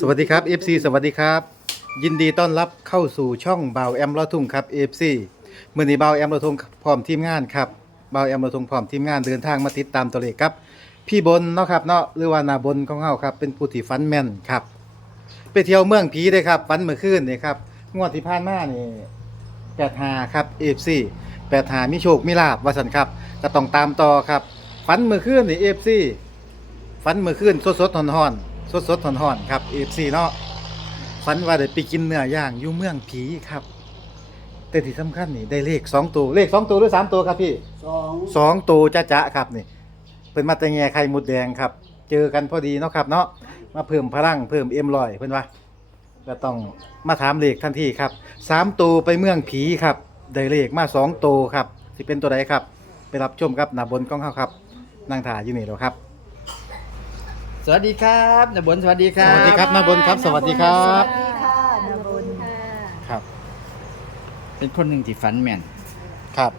สวัสดีครับ FC สวัสดีครับ ยินดีต้อนรับเข้าสู่ช่องเบาแอมลอทุ่งครับ FC เมื่อนี้เบาแอมลอทุ่งพร้อมทีมงานครับเบาแอมลอทุ่งพร้อมทีมงานเดินทางมาติดตามตัวเลขครับ พี่บนเนาะครับเนาะหรือว่านาบนของเฮาครับเป็นผู้ที่ฟันแม่นครับ ไปเที่ยวเมืองผีเลยครับฟันเมื่อคืนนี่ครับงวดที่ผ่านมานี่85ครับ FC 85มีโชคมีลาบว่าซั่นครับก็ต้องตามต่อครับฟันเมื่อคืนนี่ FC ฟันเมื่อคืนสดๆร้อนๆ สดๆร้อนๆครับ FC เนาะฟันว่าได้ไปกินเนื้อย่างอยู่เมืองผีครับ แต่ที่สำคัญนี่ได้เลขสองตัวเลขสองตัวหรือสามตัวครับพี่สองสองตัวจ้าจ้าครับนี่เป็นมาแต่แง่ไข่มดแดงครับ เจอกันพอดีเนาะครับเนาะมาเพิ่มพลังเพิ่มเอ็มลอยเพิ่นว่าก็ต้องมาถามเลขทันทีครับสามตัวไปเมืองผีครับได้เลขมาสองตัวครับสิเป็นตัวใดครับ ไปรับชมครับหน้าบนกล้องเขาครับนั่งถ่ายอยู่นี่แล้วครับ สวัสดีครับนบนสวัสดีครัสบวัสดีครับนาบนครับสวัสดีครับ สวัสดีค่ะนาบนครับเป็นคนหนึ่งที่ฝันแม่น ครับ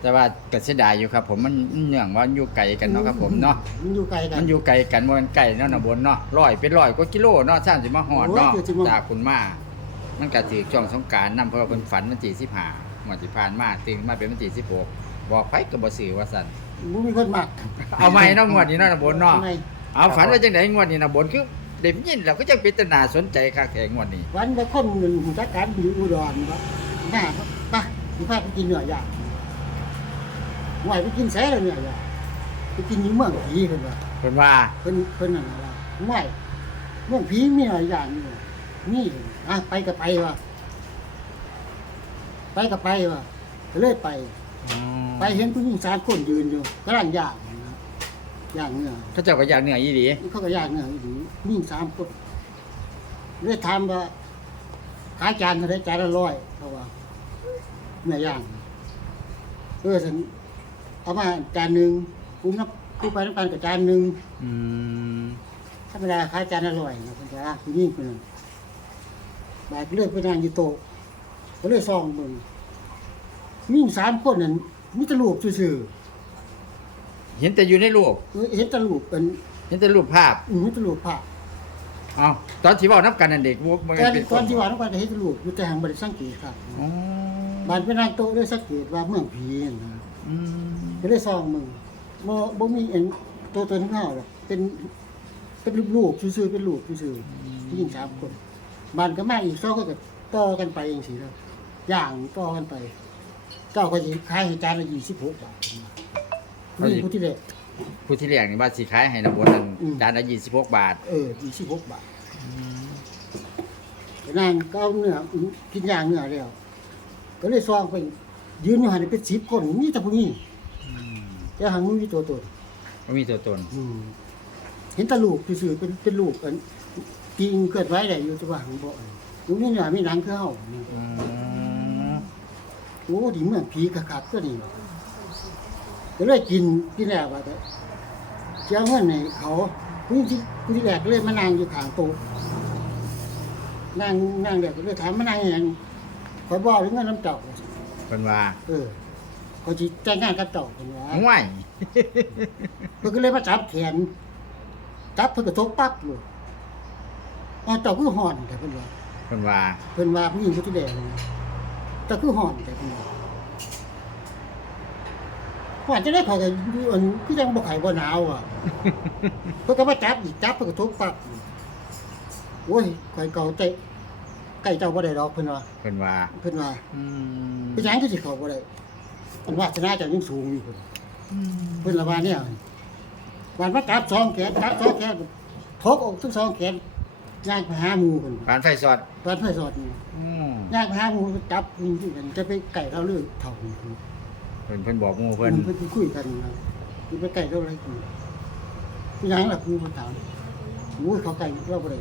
แต่ว่าก็เสียดายอยู่ครับ ผมมันเนื่องว่าอยู่ไกลกันเนาะครับผมเนาะมันอยู่ไกลกัน มันอยู่ไกลกันมันไกลเนาะนบนเนาะร้อยเป็นร้อยกว่ากิโลเนาะสามสิมาหอดเนาะโอ้ยคือสิมา จากคุณมามันก็ถือช่วงสงกรารนำเพราะว่าเพิ่นฝันวันที่สิบห้าวันที่ผ่านมาตื่นมาเป็นวันที่สิบหกบอกไปก็บ่ซื้อว่าซั่นมันมีคนมากเอาใหม่เนาะงวดนี้เนาะนบนเนาะทำไม เอาฝันว่าจังไดงวดนี้นบนคือเด็มยินแล้วก็จังเป็นตนาสนใจคักแท้งวดนี้วันไปคนหนึ่งหูจักการอยู่อุดรครับหน้าปะมีพาไปกินเนื้อย่างไหวไปกินแซ่เลยเนื้อย่างไปกินอยู่เมืองผีเพิ่นว่าเพิ่นว่าเพิ่นเพิ่นนั่นน่ะว่าไหวเมืองผีมีเนื้อย่างอยู่นี่อะไปก็ไปว่ะไปก็ไปว่ะก็เลยไป ไปเห็นผู้หญิงสามคนยืนอยู่กำลังย่างนะครับ ย่างเนื้อเขาเจ้าก็อยากเหนื่อยอีหลีเขาก็ย่างเนื้ออยู่มีสามคนเลยถามว่าขายจานเท่าไรจานละร้อยเขาว่าเนื้อย่างเออฉันเอามาจานหนึ่งกูนับกูไปน้ำกันกับจานหนึ่งอืมธรรมดาขายจานละร้อยนะคุณจ้าคุณยิ่งคนนึงบายเลือกไปนั่งอยู่โต๊ะก็เลยซองมึงมีสามคนนั่นมีแตลูกซื่อ เห็นแต่อยู่ในรูปๆเออเห็นแตลูกเป็นเห็นแต่รูปภาพอืมมีแตลูกผ้าเอาตอนที่เว่านับกันนั่นเด็กวุกมันแต่เป็นตอนที่ว่าน้องไปเห็นแตลูกอยู่แต่หางบริสังเกตครับอ๋อบานไปนั่งโต๊ะได้สังเกตว่าเมืองผีนะอืมก็เลยซองมึงบ่บ่มีเอ็นตัวตนของเขาหรอกเป็น เป็นลูกๆซื่อๆเป็นลูกซื่อๆผู้หญิงสามคนบานก็มาอีกสองคนก็ต่อกันไปเองสิครับย่างต่อกันไปเจ้าก็สิขายให้จานละ26บาท นี่ผู้ที่แรก ผู้ที่เรียกนี่ว่าสีขายให้นบนนั่นอืม จานละยี่สิบหกบาท เออ26บาทนั่งก็เอาเนื้อกินย่างเนื้อแล้วก็เลยซองไปยืนอยู่หันเป็น10คนมีแต่ผู้หญิงแต่หางมันมีตัวตนก็มีตัวตน อืมเห็นแตลูกซื่อๆเป็นเป็นลูกกันกินเกิดไว้ได้อยู่แตัวาของบ่อนลูกนี่เนี่ยมีหนังคือเฮานี่อืมโอ้ดีเหมือนผีกะคักก็นี่ ก็เลยกินกินแล้วว่าแต่เจ้าเงินให้เขาผู้ที่ผู้ที่แรกก็เลยมานั่งอยู่ข้างโต๊ะนั่งนั่งแล้วก็เลยถามมานั่งอหยังขอยบอกเรื่องเงินน้ำเจ้าเป็นว่า เออเขาสิแต่งงานกับเจ้าเพิ่นว่าห่วยเพิ่นก็เลยมาจับแขนจับเพิ่นก็ตกปั๊บเลยอ๋อเจ้าคือห่อนแต่เพิ่นว่าเป็นว่าเพิ่นว่าผู้หญิงผู้ที่แดงนะเจ้าคือห่อนแต่เพิ่นว่า ห่อนจะได้เขาก็อยู่อันคือยังบ่ไข้บ่หนาวอะ เพิ่นก็มาจับอีกจับเพิ่นก็ตกปั๊บโอ้ยข่อยเก่าใจใกล้เจ้าบ่ได้ดอกเพิ่นว่าเป็นว่าเพิ่นว่าอืมเป็นหยังคือสิเข้าบ่ได้อันวาสนาเจ้ายังสูงอยู่เพิ่นเพิ่นละว่าเนี่ยวันมาจับสองแขนจับสองแขนทกออกทั้งสองแขนย่างไปหาหมูเพิ่นการไฟสอดตอนเพื่อสอดนี่อืมย่างไปหาหมูจับนี่ที่กันจะไปไก่เราเลือกเท่านี้ เพิ่นเพิ่นบอกหมูเพิ่เพิ่นนเพิ่นคุยกันนะสิไปไก่เราอะไรกันพี่ยังล่ะครูมาถามโอ้ยเขาไก่เราบ่ได้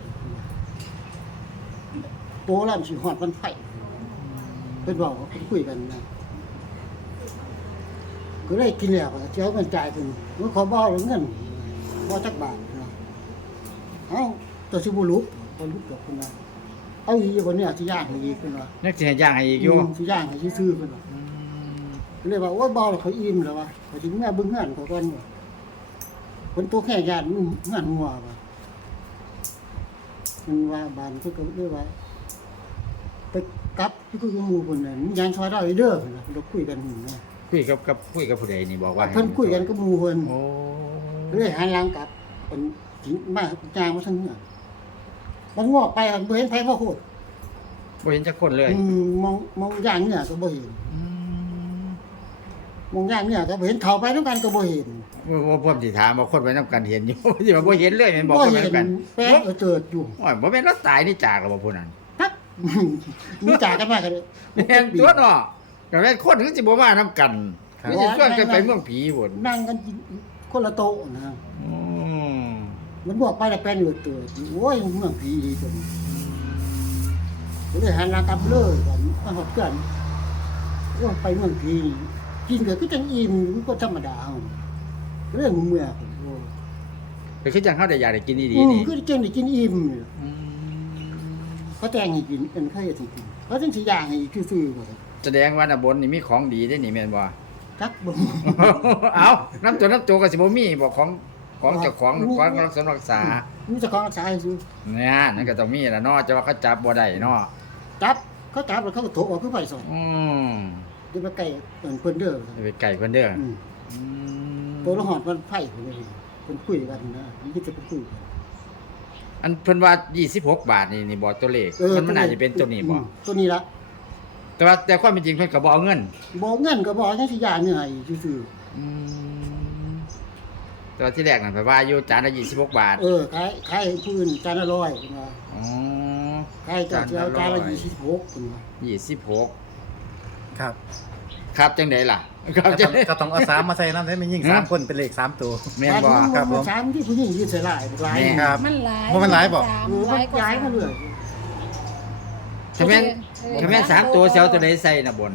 โตแล้วมันสิฮอดวันไฟเพิ่นบอกว่าเพิ่นคุยกันนะก็เลยกินแล้วก็เจ้าเงินจ่ายเพิ่นมันขอบ่เงินบ่จักบาทนะเอ้าตัวสิบุลุกบลุกกับคุณนะเอาอีกคนนี้สิย่างให้อีกคุณว่านึกสิให้ย่างให้อีกอยู่มสิย่างให้ซื้อๆคุณว่าอืม เลยว่าโอ้ยบ่าวเขาอิ่มแล้วว่าเขาสิแม่เบิ่งงานเขาก่อนว่าคนตัวแค่ยานเงานงัวว่ามันว่าบ้านเพิ่นก็เรียกว่าไปกลับที่คุยกับหมู่เพิ่นน่ะยางซอยได้เด้อเพิ่นน่ะเราคุยกันอยู่นะคุยกับกับคุยกับผู้ใดนี่บอกว่าให้เพิ่นคุยกันกับหมู่เพิ่นโอ้เลยหันหลังกลับเป็นจิงมาจางมาทางนี้มันงอกไปอันบ่เห็นไผพ่อโคตรบ่เห็นจักคนเลยอืมมองมองอย่างเนี่ยก็บ่เห็นอืม มองอย่างเนี่ยก็บ่เห็นเข้าไปด้วยกันก็บ่เห็นว่าว่าผมสิถามว่าคนไว้นํกันเห็นอยู่ สิว่าบ่เห็นเลยแม่นบอกบ่คนไว้เห็นนํกันแป้งเออเจิดอยู่โอ้ยบ่แม่นเราตายนี่จากแล้วบ่ผู้นั้นทักมีจ่ากันมากันเลยแม่นตัวเนาะก็แม่นคนคือสิบ่มานํกันครับนี่สิชวนกันไปเมืองผีพุ่นนั่งกันกินคนละโต๊ะนะอืมมันบอกไปแล้วแป้งเออเจิดโอ้ยเมืองผีดีจังก็เลยหันหลังกลับเลยกันมาหอบกันว่าไปเมืองผีนี่ กินก็คือจังอิ่มมันก็ธรรมดาเอาเรื่องเมื่อผมโอ้ก็คือจังเฮาได้อยากได้กินดีอืๆมนี่คือจังได้กินอิ่มเนี่ยอืมเขาแต่งให้กินเป็นเขาเฮ็ดให้กินเขาจังสิย่างให้ซื่อๆบ่แสดงว่าน่ะบนนี่มีของดีได้นี่แม่นบ่จักบ่ เอาน้ำตัวน้ำตัวก็สิบ่มีบอกของของเจ้าของของรักษารักษามีเจ้าของรักษาให้ซื่อเนี่ยนั่นก็ต้องมีล่ะเนาะจะว่าเขาจับบ่ได้เนาะจับเขาจับแล้วเขาก็โถออกคือไฟส่องอืม เดี๋ยวมาไก่เอิ้นเพิ่นเด้อจะไปไก่เพิ่นเด้ออืมอืมตัวละหอดมันไฟเพิ่นเลยเพิ่นคุยกันนะนี่จะเพิ่นคุยกันอันเพิ่นว่า26 บาทนี่นี่บ่ตัวเลขเออมันมันน่าจะเป็นตัวนี้บ่อืมตัวนี้ละแต่ว่าแต่ความเป็นจริงเพิ่นก็บ่เอาเงินบ่เงินก็บ่จังสิย่างเนี่ยให้ซื่ออืมแตัวาที่แรกนั่นไปว่าอยู่จานละ26 บาทๆเออขายขายให้ผู้อื่นจานละ100เพิ่นว่าอ๋อ ขายจานจานละจานละร้อย 26เพิ่นว่า26 ครับครับจังไดล่ะครับก็จัต้องงได๋ ก็ต้องเอาสามมาใส่น้ำได้ไม่ยิ่งฮะ สามคนเป็นเลขสามตัว แม่นบ่ ครับผม สามที่ผู้หญิงยืนใส่หลายหลายแม่ ครับ มันหลายว่ามันหลายบ่สามเออหมันลายกว่าย้ายมาเรื่อยถ้าแม่นถ้าแม่นสามตัวเซลตัวใดใส่น่ะบน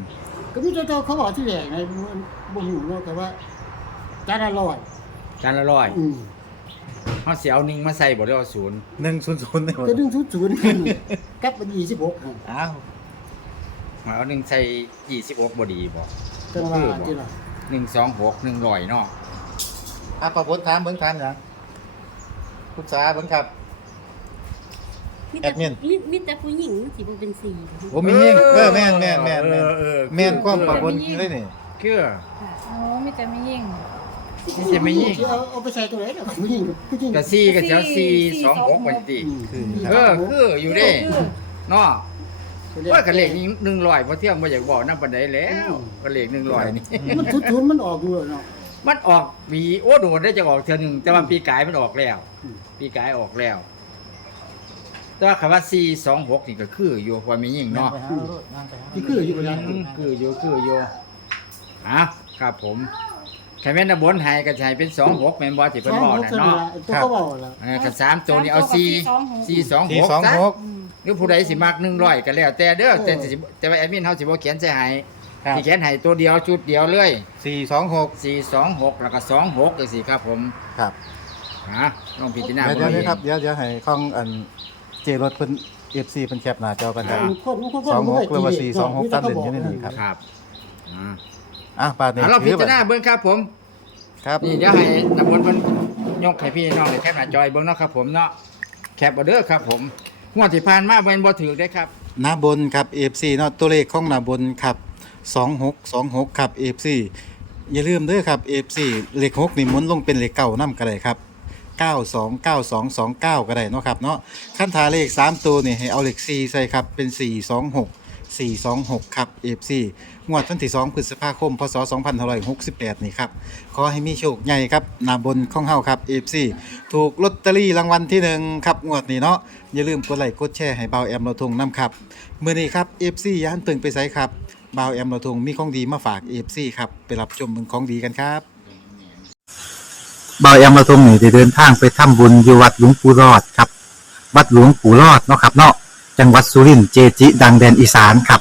ก็มีเจ้าเขาบอกที่แหลกในบ่ฮู้เนาะแต่ว่าจานละร้อยจานละร้อยอืมเขาเสียเอาหนึ่งมาใส่บ่ได้เอาศูนย์หนึ่งศูนย์ศูนย์ได้หมดก็ดึงศูนย์ศูนย์ กับเป็นยี่สิบหกอ้าว เอาหนึ่งใส่ยี่สิบหกบ่ดีบ่จังว่าที่ละหนึ่งสองหกหนึ่งร้อยเนาะอะขอบคุณถามเบิ้งถามหยังคุณสาเบิ้งครับ มีแอแต่ดมิน มีมีแต่ผู้หญิงสิบ่เป็นสี่ผมมียิ่งเออแม่นแม่นแม่นแม่นเออเออแม่นความปะบนเลยนี่คืออ๋อมีแต่ไม่ยิ่ง นี่จะไม่ยิ่ง เอาเอาไปใส่ตัวไหนล่ะผู้หญิงผู้หญิงกะซี่กะเสียวสี่สองหกบ่ดีอืมเออคืออยู่เด้เนาะ ว่ากะเลขนี้หนึ่งร้อยพอเที่ยงบ่อยากบอกนำปานใดแล้วกะเลขหนึ่งร้อยนี่มันทุนทุนมันออกอยู่เนาะมันออกปีโอ้โดดได้จะออกเทื่อหนึงแต่ว่าปีกายมันออกแล้วอืมปีกายออกแล้ว แต่ว่าคำว่า426นี่ก็คืออยู่ว่ามียิ่งเนาะที่คืออยู่แล้วอืมคืออยู่คืออยู่อะครับผม แค่แม่นนะบนให้ก็จะให้เป็น26แม่นบ่ที่เพิ่นบอกน่ะเนาะตัวเขาบอกแล้วเออคันสามตัวนี่เอา4 4สี่2สอง6หซะกหรือผู้ใดสิมัก100ก็แล้ว แต่เด้อแต่สิแต่ว่าแอดมินเฮาสิบ่เขียนใส่ให้ครับ สิเขียนให้ตัวเดียวชุดเดียวเลยสี่สองหก426แล้วก็26จังซี่ครับผมครับฮะลองพิจารณาเดี๋ยวบิ่เดี๋ยวงนะครับเดี๋ยวเดี๋ยวให้ข้องอันเจรถเพิ่นเอฟซีเพิ่นแคปหน้าจอกันครับ คนคนสองหกหรือว่าสี่สองหกตั้งเด่นอยู่ในนี้ครับ ครับอ่า อะปาดนี้เอาเราพิถือจารไว้ณาเบิ่งครับผม ครับนี่เดี๋ยวให้นำบนเพิ่นยกให้พี่น้องได้แคปหน้าจอยเบิ่งเนาะครับผมเนาะแคปเอาเด้อครับผมงวดที่ผ่านมาเพิ่นบ่ถือได้ครับหน้าบนครับ FC เนาะตัวเลขของหน้าบนครับ2626ครับ FC อย่าลืมเด้อครับ FC เลข6นี่หมุนลงเป็นเลขเก้านำก็ได้ครับ929229 ก็ได้เนาะครับเนาะขั้นทาเลข 3 ตัวนี่ให้เอาเลข 4 ใส่ครับเป็น 426 426 ครับ FC งวดวันที่ 2 พฤษภาคม พศ 2568 นี่ครับ ขอให้มีโชคใหญ่ครับหนาบนของเฮาครับ FC ถูกลอตเตอรี่รางวัลที่ 1 ครับ งวดนี้เนาะ อย่าลืมกดไลค์กดแชร์ให้เบาแอมเราทงน้ำครับมื้อนี้ครับ FC ย่านตึงไปไสครับเบาแอมเราทงมีของดีมาฝาก FC ครับ ไปรับชมเมืองของดีกันครับบายอมาทรงนี่ได้เดินทางไปทำบุญอยู่วัดหลวงปู่รอดครับ วัดหลวงปู่รอดเนาะครับเนาะจังหวัดสุรินทร์เจจิ ดังแดนอีสานครับ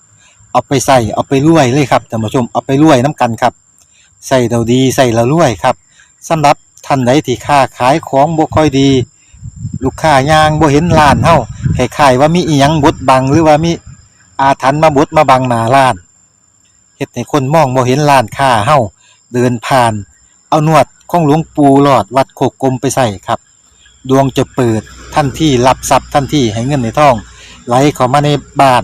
เอาไปใส่เอาไปรวยเลยครับท่านผู้ชมเอาไปรวยน้ำกันครับใส่เราดีใส่เรารวยครับสำหรับท่านใดที่ค้าขายของบ่ค่อยดี ลูกค้ายางบ่เห็นร้านเฮาคล้ายๆว่ามีอีหยังบดบังหรือว่ามีอาถรรพ์มาบดมาบังหน้าร้านเฮ็ดให้คนมองบ่เห็นร้านค้าเฮาเดินผ่าน เอานวดของหลวงปู่หลอดวัดโคกกลมไปใส่ครับ ดวงจะเปิดทันที่รับทรัพย์ทันที่ให้เงินในท้อง ไหลเข้ามาในบ้าน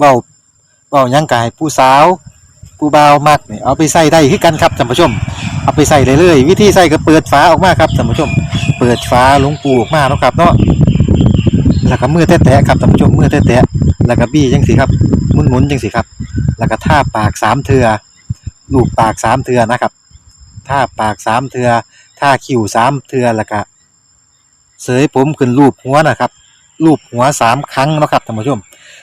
เว้าเว้ายังกายผู้สาวผู้บ่าวมักเนี่ยเอาไปใส่ได้คือกันครับท่านผู้ชม เอาไปใส่เลยเลยวิธีใส่ก็เปิดฝาออกมาครับท่านผู้ชม เปิดฝาหลวงปูออกมาเนาะครับเนาะแล้วก็มือแตะๆครับท่านผู้ชมมือแตะๆแล้วก็บี้จังสิครับหมุนๆจังสิครับ แล้วก็ท่าปากสามเทือลูบปากสามเทือนะครับท่าปากสามเทือท่าคิ้วสามเทือแล้วก็เสยผมขึ้นรูปหัวนะครับรูปหัวสามครั้งนะครับท่านผู้ชม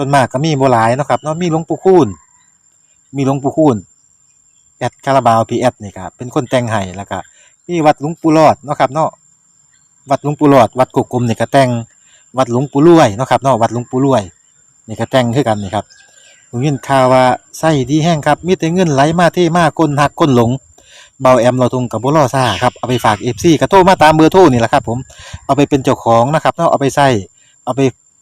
ส่วนมากก็มีบหลายเนาะครับเนาะมีหลวงปู่คูณมีหลวงปู่คูณแอดคาราบาวพีแอดนี่ครับเป็นคนแต่งให้แล้วก็มีวัดหลวงปู่รอดเนาะครับเนาะวัดหลวงปู่รอด วัดกกกลมนี่ก็แต่งวัดหลวงปู่รวยเนาะครับเนาะวัดหลวงปู่รวยนี่ก็แต่งคือกันนี่ครับผมยินข่าวว่าไส้ดีแห้งครับมีแต่เงินไหลมาเทมาคนหักคนหลงเบาแอมเราทุงกับบุรอซ่าครับเอาไปฝากเอฟซีกระโทรมาตามเบอร์โทรนี่แหละครับผมเอาไปเป็นเจ้าของนะครับเนาะเอาไปใส่เอาไป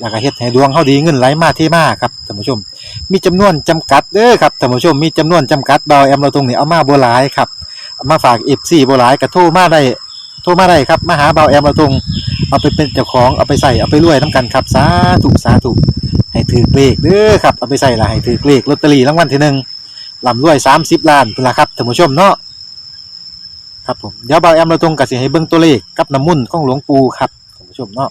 แล้วก็เฮ็ดให้ดวงเฮาดีเงินไหลมาเทมาครับท่านผู้ชม มีจำนวนจำกัดเด้อครับท่านผู้ชมมีจำนวนจำกัดเบาแอมเราตรงนี้เอามาบ่หลายครับเอามาฝาก FC บ่หลายก็โทรมาได้โทรมาได้ครับมาหาเบาแอมเราตรงเอาไปเป็นเจ้าของเอาไปใส่เอาไปรวยนํกันครับสาธุสาธุให้ถือเลขเด้อครับเอาไปใส่ละให้ถือเลขลอตเตอรี่รางวัลที่หนึ่งลำรวย30ล้านพุ่นละครับท่านผู้ชมเนาะครับผมเดี๋ยวเบาแอมเราตรงก็สิให้เบิ่งตัวเลขกับน้ำมุ่นของหลวงปู่ครับท่านผู้ชมเนาะ